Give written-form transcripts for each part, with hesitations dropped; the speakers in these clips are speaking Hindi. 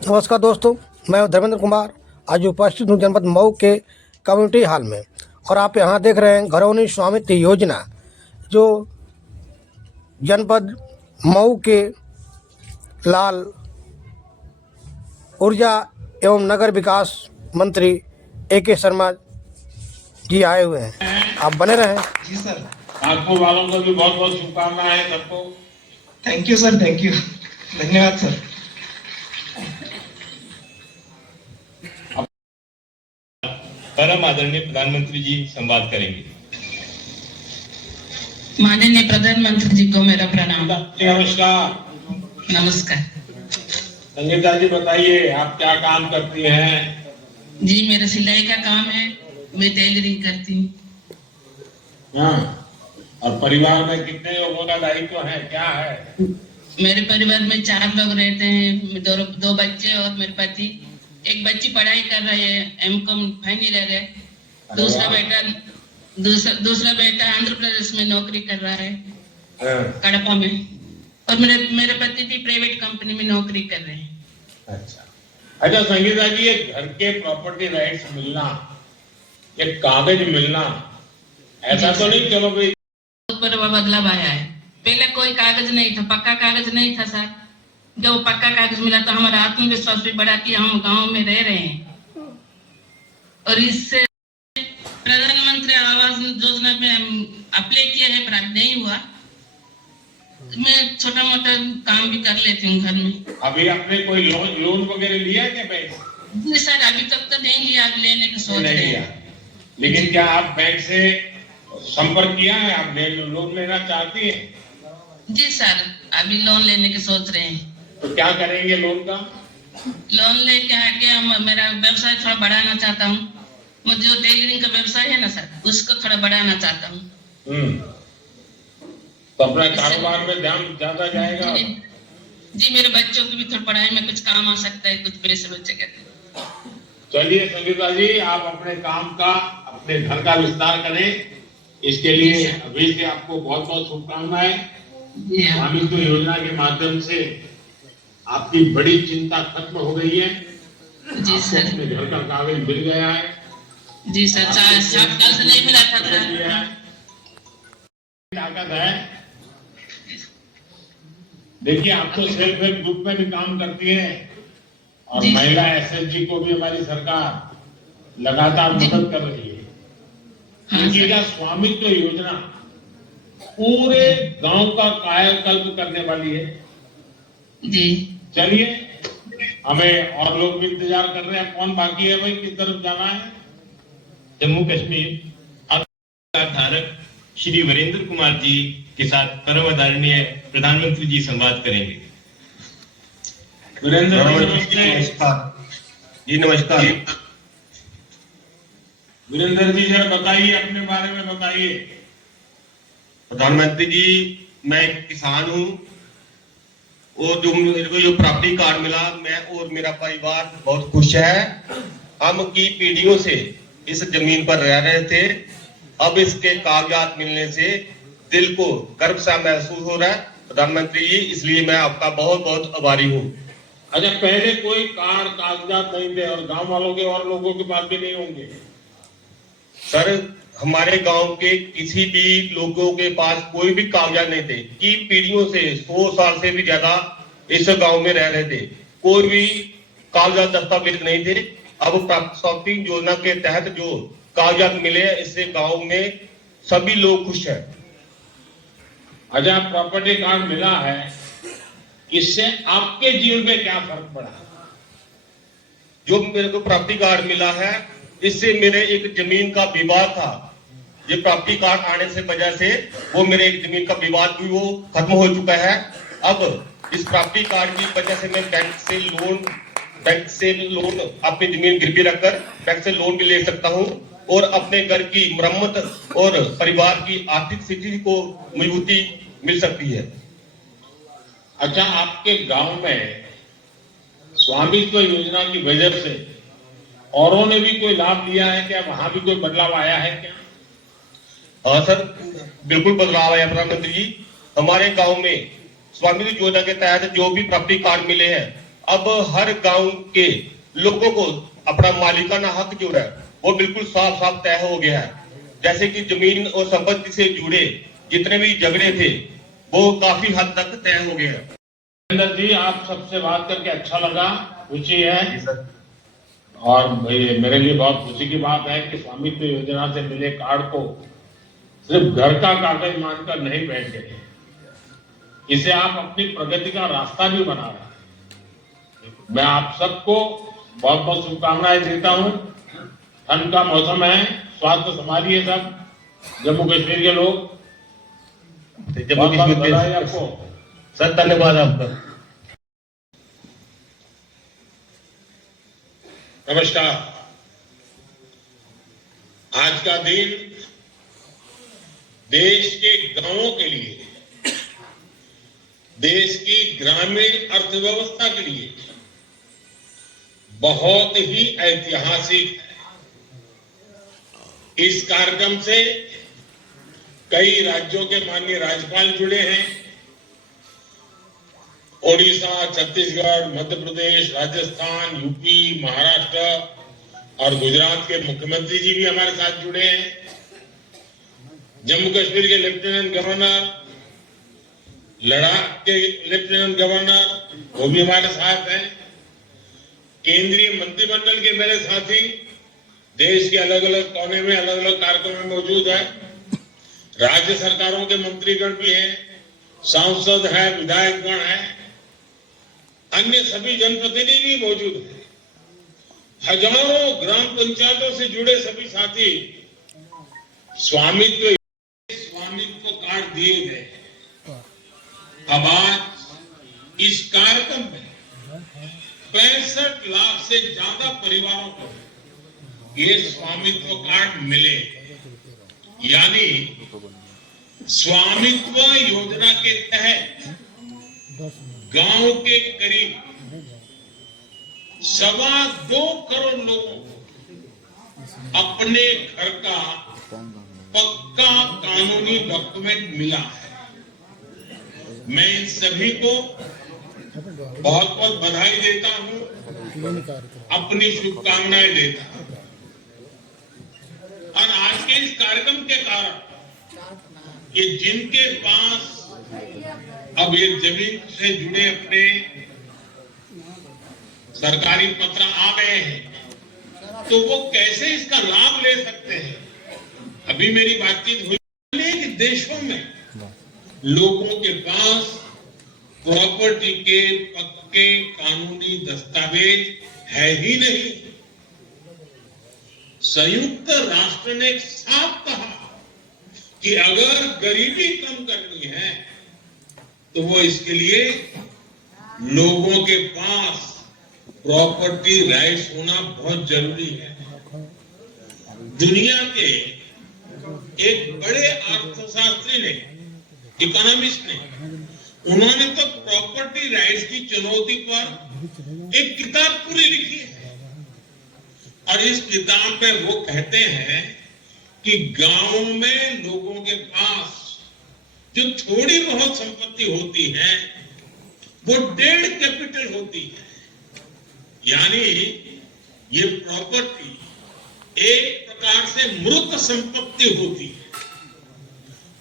नमस्कार दोस्तों, मैं धर्मेंद्र कुमार आज उपस्थित हूँ जनपद मऊ के कम्युनिटी हॉल में। और आप यहाँ देख रहे हैं घरौनी स्वामित्व योजना, जो जनपद मऊ के लाल ऊर्जा एवं नगर विकास मंत्री A.K. शर्मा जी आए हुए हैं। आप बने रहें। जी सर। नागपुर वालों को भी बहुत बहुत शुभकामनाएं सबको। Thank you sir, thank you, धन्यवाद सर। परम आदरणीय प्रधानमंत्री जी संवाद करेंगे। माननीय प्रधानमंत्री जी को मेरा प्रणाम। नमस्कार। नमस्कार संगीता जी, बताइए आप क्या काम करती हैं? जी, मेरा सिलाई का काम है, मैं टेलरिंग करती हूँ। हाँ, और परिवार में कितने लोगों का दायित्व है, क्या है? मेरे परिवार में 4 लोग रहते हैं, दो बच्चे और मेरे पति। एक बच्ची पढ़ाई कर रही है, M.Com फाइनल ईयर है। दूसरा बेटा आंध्र प्रदेश में नौकरी कर रहा है, कड़पा में। और मेरे पति भी प्राइवेट कंपनी में नौकरी कर रहे हैं। अच्छा संगीता जी, ये घर के प्रॉपर्टी राइट्स मिलना, ये कागज मिलना, ऐसा तो नहीं चलो भाई बहुत बड़ा बदलाव आया है। पहले कोई कागज नहीं था, पक्का कागज नहीं था सर। जब पक्का कागज मिला तो हमारा आत्मविश्वास भी बढ़ा कि हम गांव में रह रहे हैं। और इससे प्रधानमंत्री आवास योजना में अप्लाई किया है, प्राप्त नहीं हुआ। मैं छोटा मोटा काम भी कर लेती हूँ घर में। अभी आपने कोई लोन वगैरह लिया क्या बैंक से? जी सर, अभी तक तो नहीं लिया, अब लेने का सोच रहे हैं। लेकिन क्या आप बैंक से संपर्क किया है? आप लोन लेना चाहती हैं? जी सर, अभी लोन लेने की सोच रहे हैं। तो क्या करेंगे लोन का? लोन लेके आके मेरा व्यवसाय थोड़ा बढ़ाना चाहता हूँ। मुझे जो टेलरिंग का व्यवसाय है ना सर, उसको थोड़ा बढ़ाना चाहता हूँ। तो अपना कारोबार में ध्यान ज्यादा जाएगा। जी, मेरे बच्चों की भी थोड़ी पढ़ाई में कुछ काम आ सकता है, कुछ पैसे बचेगा। चलिए संगीता जी, आप अपने काम का, अपने घर का विस्तार करें। इसके लिए अभी से आपको बहुत बहुत शुभकामनाएं। स्वामित्व योजना के माध्यम से आपकी बड़ी चिंता खत्म हो गई है। जी सर, अपने घर का कागज मिल गया है। जी सर, 4 साल से नहीं मिला था सर। ताकत है। देखिए, आप तो सेल्फ हेल्प ग्रुप में भी काम करती हैं और महिला SHG को भी हमारी सरकार लगातार मदद कर रही है। देखिएगा, स्वामित्व योजना पूरे गांव का कायाकल्प करने वाली है। जी चलिए, हमें और लोग भी इंतजार कर रहे हैं। कौन बाकी है भाई, किस तरफ जाना है? जम्मू कश्मीर धारक श्री वीरेंद्र कुमार जी के साथ परम आदरणीय प्रधानमंत्री जी संवाद करेंगे। वीरेंद्र जी नमस्कार। जी नमस्कार। वीरेंद्र जी जरा बताइए, अपने बारे में बताइए। प्रधानमंत्री जी, मैं एक किसान हूँ और जो मेरे को जो प्रॉपर्टी कार्ड मिला, मैं और मेरा परिवार बहुत खुश है। हम की पीढ़ियों से इस जमीन पर रह रहे थे, अब इसके कागजात मिलने से दिल को गर्व सा महसूस हो रहा है प्रधानमंत्री जी, इसलिए मैं आपका बहुत बहुत आभारी हूँ। अच्छा, पहले कोई कार्ड कागजात नहीं थे और गांव वालों के और लोगों के पास भी नहीं होंगे? सर, हमारे गांव के किसी भी लोगों के पास कोई भी कागजात नहीं थे कि पीढ़ियों से 100 साल से भी ज्यादा इस गांव में रह रहे थे, कोई भी कागजात दस्तावेज नहीं थे। अब प्राप्ति योजना के तहत जो कागजात मिले, इससे गांव में सभी लोग खुश हैं। अच्छा, प्रॉपर्टी कार्ड मिला है, इससे आपके जीवन में क्या फर्क पड़ा? जो मेरे को प्रॉपर्टी कार्ड मिला है, इससे मेरे एक जमीन का विवाद था। ये प्रॉपर्टी कार्ड आने से वजह से वो मेरे एक जमीन का विवाद भी वो खत्म हो चुका है। अब इस प्रॉपर्टी कार्ड की वजह से मैं बैंक से लोन अपनी जमीन गिरवी रखकर बैंक से लोन भी ले सकता हूँ और अपने घर की मरम्मत और परिवार की आर्थिक स्थिति को मजबूती मिल सकती है। अच्छा, आपके गांव में स्वामित्व योजना की वजह से औरों ने भी कोई लाभ लिया है क्या? वहां भी कोई बदलाव आया है क्या? हाँ सर, बिल्कुल बदलाव आया प्रधानमंत्री जी। हमारे गांव में स्वामित्व योजना के तहत जो भी प्रॉपर्टी कार्ड मिले हैं, अब हर गांव के लोगों को अपना मालिकाना हक जो है वो बिल्कुल साफ साफ तय हो गया है। जैसे कि जमीन और संपत्ति से जुड़े जितने भी झगड़े थे वो काफी हद तक तय हो गए हैं। नरेंद्र जी, आप सबसे बात करके अच्छा लगा, खुशी है। जी सर। और मेरे लिए बहुत खुशी की बात है कि स्वामित्व योजना से मिले कार्ड को सिर्फ घर का कागज मानकर नहीं बैठ गए, इसे आप अपनी प्रगति का रास्ता भी बना रहे हैं। मैं आप सबको बहुत बहुत शुभकामनाएं देता हूं। ठंड का मौसम है, स्वास्थ्य संभालिए सब, जम्मू कश्मीर के लोग। जम्मू कश्मीर बधाई आपको सर, धन्यवाद आपका। नमस्कार। आज का दिन देश के गांवों के लिए, देश की ग्रामीण अर्थव्यवस्था के लिए बहुत ही ऐतिहासिक है। इस कार्यक्रम से कई राज्यों के माननीय राज्यपाल जुड़े हैं। ओडिशा, छत्तीसगढ़, मध्य प्रदेश, राजस्थान, यूपी, महाराष्ट्र और गुजरात के मुख्यमंत्री जी भी हमारे साथ जुड़े हैं। जम्मू कश्मीर के लेफ्टिनेंट गवर्नर, लद्दाख के लेफ्टिनेंट गवर्नर वो भी हमारे साथ हैं। केंद्रीय मंत्रिमंडल के मेरे साथी देश के अलग अलग कोने में अलग अलग कार्यक्रमों में मौजूद है। राज्य सरकारों के मंत्रीगण भी हैं, सांसद है, विधायकगण है, अन्य सभी जनप्रतिनिधि भी मौजूद हैं। हजारों ग्राम पंचायतों से जुड़े सभी साथी स्वामित्व कार्ड दिए गए। अब आज इस कार्यक्रम में 65 लाख से ज्यादा परिवारों को ये स्वामित्व कार्ड मिले। यानी स्वामित्व योजना के तहत गांव के करीब 2.25 करोड़ लोगों को अपने घर का पक्का कानूनी डॉक्यूमेंट मिला है। मैं इन सभी को बहुत बहुत बधाई देता हूं, अपनी शुभकामनाएं देता हूं। और आज के इस कार्यक्रम के कारण ये जिनके पास अब ये जमीन से जुड़े अपने सरकारी पत्र आ गए हैं, तो वो कैसे इसका लाभ ले सकते हैं। अभी मेरी बातचीत हुई कि देशों में लोगों के पास प्रॉपर्टी के पक्के कानूनी दस्तावेज है ही नहीं। संयुक्त राष्ट्र ने साफ कहा कि अगर गरीबी कम करनी है तो वो इसके लिए लोगों के पास प्रॉपर्टी राइट्स होना बहुत जरूरी है। दुनिया के एक बड़े अर्थशास्त्री ने, इकोनॉमिस्ट ने, उन्होंने तो प्रॉपर्टी राइट्स की चुनौती पर एक किताब पूरी लिखी है। और इस किताब में वो कहते हैं कि गांव में लोगों के पास जो थोड़ी बहुत संपत्ति होती है वो 1.5 कैपिटल होती है। यानी ये प्रॉपर्टी एक प्रकार से मृत संपत्ति होती है,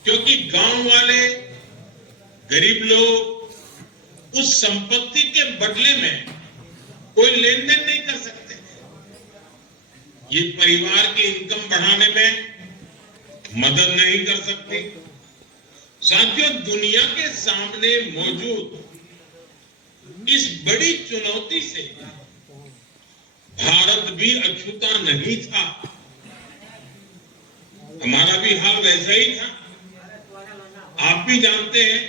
क्योंकि गांव वाले गरीब लोग उस संपत्ति के बदले में कोई लेन देन नहीं कर सकते। ये परिवार के इनकम बढ़ाने में मदद नहीं कर सकती। साथियों, दुनिया के सामने मौजूद इस बड़ी चुनौती से भारत भी अछूता नहीं था। हमारा भी हाल वैसा ही था। आप भी जानते हैं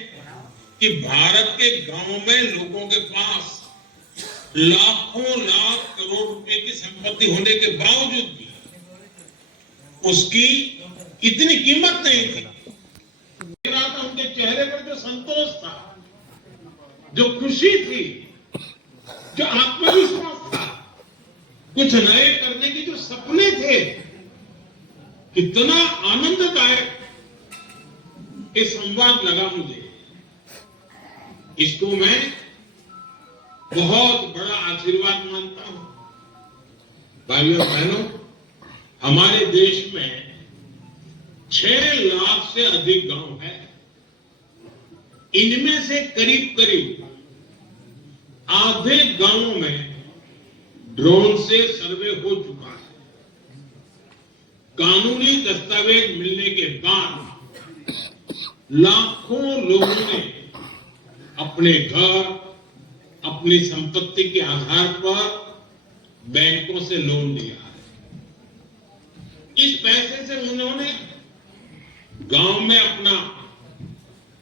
कि भारत के गांव में लोगों के पास लाखों लाख करोड़ रुपए की संपत्ति होने के बावजूद भी उसकी इतनी कीमत नहीं थी। उनके चेहरे पर जो संतोष था, जो खुशी थी, जो आत्मविश्वास था, कुछ नए करने की जो सपने थे, कितना आनंददायक ये संवाद लगा मुझे। इसको मैं बहुत बड़ा आशीर्वाद मानता हूं। भाइयों बहनों, हमारे देश में 6 लाख से अधिक गांव है। इनमें से करीब करीब आधे गांवों में ड्रोन से सर्वे हो चुका है। कानूनी दस्तावेज मिलने के बाद लाखों लोगों ने अपने घर, अपनी संपत्ति के आधार पर बैंकों से लोन लिया है। इस पैसे से उन्होंने गांव में अपना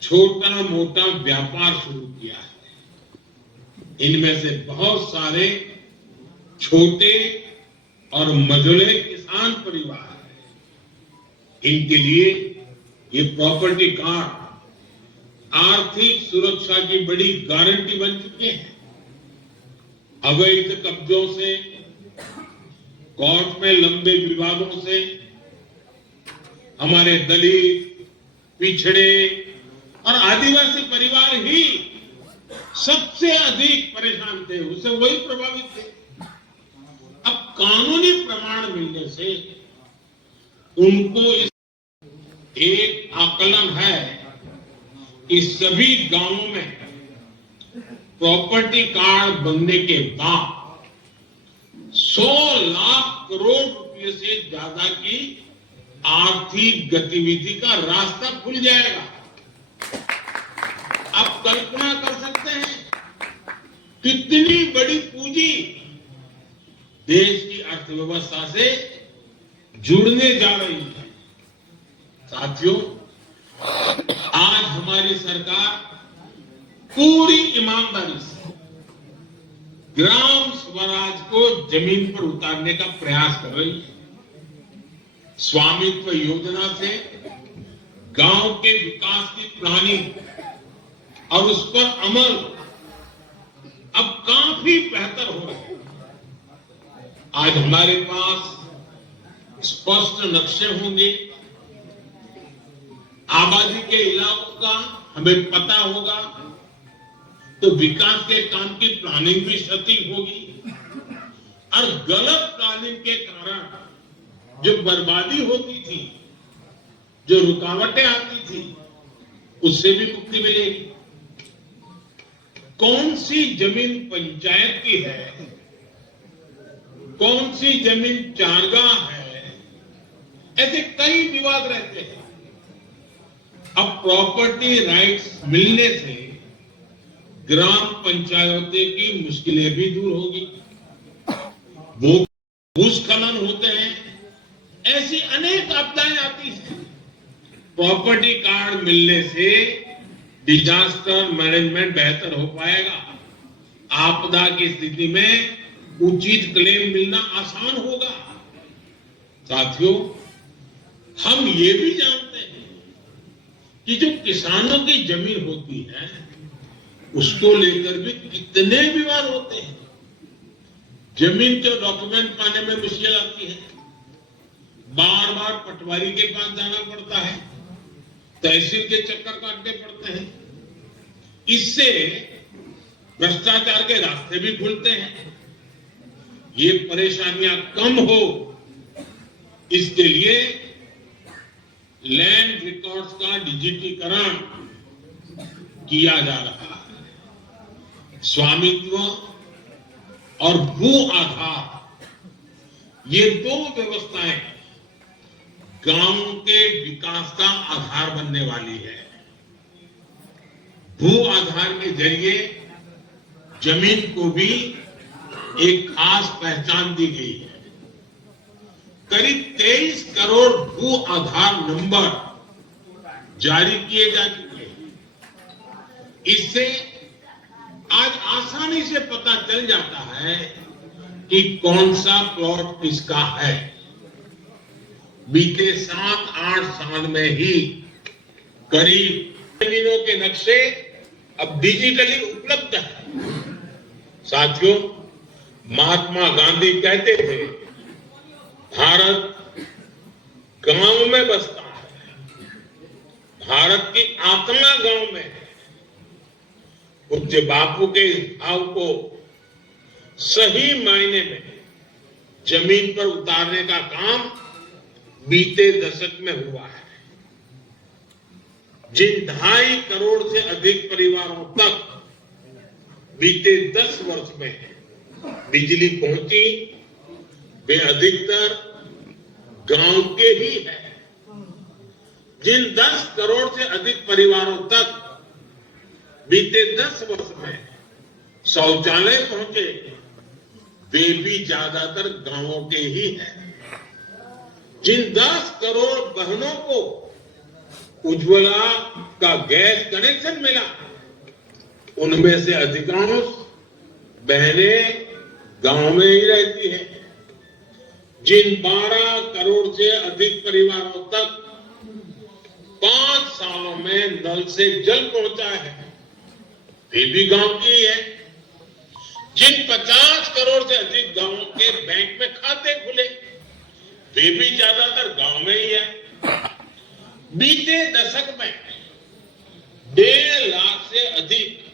छोटा मोटा व्यापार शुरू किया है। इनमें से बहुत सारे छोटे और मझोले किसान परिवार हैं। इनके लिए ये प्रॉपर्टी कार्ड आर्थिक सुरक्षा की बड़ी गारंटी बन चुके हैं। अवैध कब्जों से, कोर्ट में लंबे विवादों से हमारे दलित, पिछड़े और आदिवासी परिवार ही सबसे अधिक परेशान थे, उससे वही प्रभावित थे। अब कानूनी प्रमाण मिलने से उनको एक आकलन है कि सभी गांवों में प्रॉपर्टी कार्ड बनने के बाद 100 लाख करोड़ रुपए से ज्यादा की आर्थिक गतिविधि का रास्ता खुल जाएगा। आप कल्पना कर सकते हैं कितनी बड़ी पूंजी देश की अर्थव्यवस्था से जुड़ने जा रही है। साथियों, आज हमारी सरकार पूरी ईमानदारी से ग्राम स्वराज को जमीन पर उतारने का प्रयास कर रही है। स्वामित्व योजना से गांव के विकास की प्लानिंग और उस पर अमल अब काफी बेहतर हो रहा है। आज हमारे पास स्पष्ट नक्शे होंगे, आबादी के इलाकों का हमें पता होगा, तो विकास के काम की प्लानिंग भी सटीक होगी और गलत प्लानिंग के कारण जो बर्बादी होती थी, जो रुकावटें आती थी, उससे भी मुक्ति मिलेगी। कौन सी जमीन पंचायत की है, कौन सी जमीन चारगाह है, ऐसे कई विवाद रहते हैं। अब प्रॉपर्टी राइट्स मिलने से ग्राम पंचायतों की मुश्किलें भी दूर होगी। वो भूस्खलन होते हैं, ऐसी अनेक आपदाएं आती हैं। प्रॉपर्टी कार्ड मिलने से डिजास्टर मैनेजमेंट बेहतर हो पाएगा। आपदा की स्थिति में उचित क्लेम मिलना आसान होगा। साथियों, हम ये भी जानते हैं कि जो किसानों की जमीन होती है उसको लेकर भी कितने विवाद होते हैं। जमीन के डॉक्यूमेंट पाने में मुश्किल आती है, बार बार पटवारी के पास जाना पड़ता है, तहसील के चक्कर काटने पड़ते हैं। इससे भ्रष्टाचार के रास्ते भी खुलते हैं। ये परेशानियां कम हो, इसके लिए लैंड रिकॉर्ड्स का डिजिटीकरण किया जा रहा है। स्वामित्व और भू आधार, ये दो व्यवस्थाएं गांव के विकास का आधार बनने वाली है। भू आधार के जरिए जमीन को भी एक खास पहचान दी गई है। करीब 23 करोड़ भू आधार नंबर जारी किए जा चुके हैं। इससे आज आसानी से पता चल जाता है कि कौन सा प्लॉट किसका है। बीते 7-8 साल में ही करीब जमीनों के नक्शे अब डिजिटली उपलब्ध है। साथियों, महात्मा गांधी कहते थे, भारत गांव में बसता है, भारत की आत्मा गांव में है। पूज्य बापू के इस भाव को सही मायने में जमीन पर उतारने का काम बीते दशक में हुआ है। जिन 2.5 करोड़ से अधिक परिवारों तक बीते 10 वर्ष में बिजली पहुंची, वे अधिकतर गांव के ही हैं। जिन 10 करोड़ से अधिक परिवारों तक बीते 10 वर्ष में शौचालय पहुंचे, वे भी ज्यादातर गांवों के ही हैं। जिन 10 करोड़ बहनों को उज्ज्वला का गैस कनेक्शन मिला, उनमें से अधिकांश बहनें गांव में ही रहती हैं। जिन 12 करोड़ से अधिक परिवारों तक 5 सालों में नल से जल पहुंचा है, वे भी गांव की ही है। जिन 50 करोड़ से अधिक गांवों के बैंक में खाते खुले, वे भी ज्यादातर गांव में ही है। बीते दशक में 1.5 लाख से अधिक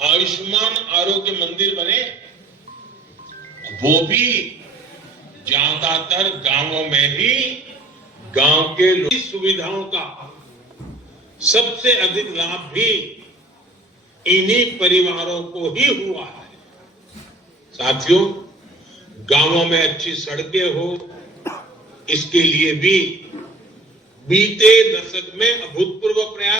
आयुष्मान आरोग्य मंदिर बने, वो भी ज्यादातर गांवों में ही गांव के लोग। सुविधाओं का सबसे अधिक लाभ भी इन्हीं परिवारों को ही हुआ है। साथियों, गांवों में अच्छी सड़कें हो, इसके लिए भी बीते दशक में अभूतपूर्व प्रयास